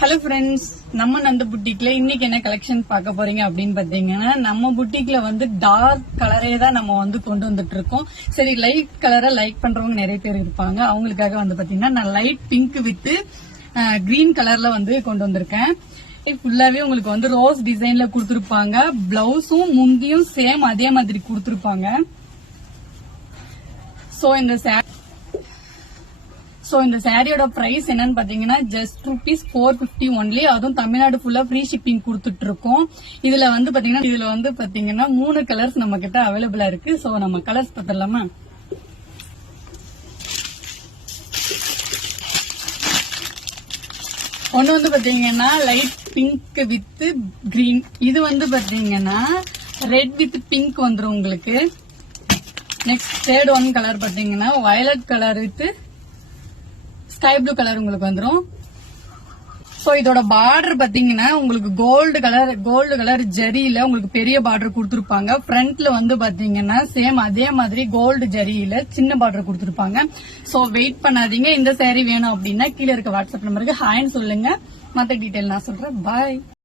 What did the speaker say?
Hello friends, நம்ம நந்த புட்டிக்ல இன்னைக்கு என்ன கலெக்ஷன் பார்க்க போறீங்க அப்படின்னு பாத்தீங்கன்னா, நம்ம புட்டிக்ல வந்து டார்க் கலரே தான் நம்ம வந்து கொண்டு வந்துட்டு இருக்கோம். சரி, லைட் கலரை லைக் பண்றவங்க நிறைய பேர் இருப்பாங்க. அவங்களுக்காக வந்து பாத்தீங்கன்னா நான் லைட் பிங்க் வித் கிரீன் கலர்ல வந்து கொண்டு வந்திருக்கேன். ஃபுல்லாவே உங்களுக்கு வந்து ரோஸ் டிசைன்ல கொடுத்திருப்பாங்க. பிளவுஸும் முந்தியும் சேம் அதே மாதிரி கொடுத்திருப்பாங்க. சோ இந்த சாரியோட பிரைஸ் என்னன்னு பாத்தீங்கன்னா ஜஸ்ட் ₹450 ஒன்லி. அதுவும் தமிழ்நாடு ஃபுல்லா ஃப்ரீ ஷிப்பிங் கொடுத்துட்டு இருக்கோம். இதுல வந்து பாத்தீங்கன்னா 3 கலர்ஸ் நம்ம கிட்ட அவைலபிளா இருக்கு. சோ நம்ம கலர்ஸ் பார்த்தலாமா? ஒன்னு வந்து பாத்தீங்கன்னா லைட் பிங்க் வித் கிரீன். இது வந்து பாத்தீங்கன்னா ரெட் வித் பிங்க் வந்துரும் உங்களுக்கு. நெக்ஸ்ட் தேர்ட் ஒன் கலர் பாத்தீங்கன்னா violet colour with sky blue colour உங்களுக்கு வந்துரும். சோ இதோட பார்டர் பாத்தீங்கன்னா உங்களுக்கு கோல்டு கலர் ஜரியில உங்களுக்கு பெரிய பார்டர் கொடுத்திருப்பாங்க. ஃப்ரண்ட்ல வந்து பாத்தீங்கன்னா சேம் அதே மாதிரி கோல்டு ஜரியில சின்ன பார்டர் கொடுத்திருப்பாங்க. சோ வெயிட் பண்ணாதீங்க. இந்த saree வேணும் அப்படின்னா கீழே இருக்க வாட்ஸ்அப் நம்பருக்கு ஹாய்னு சொல்லுங்க. மத்த டீடைல் நான் சொல்றேன். பாய்.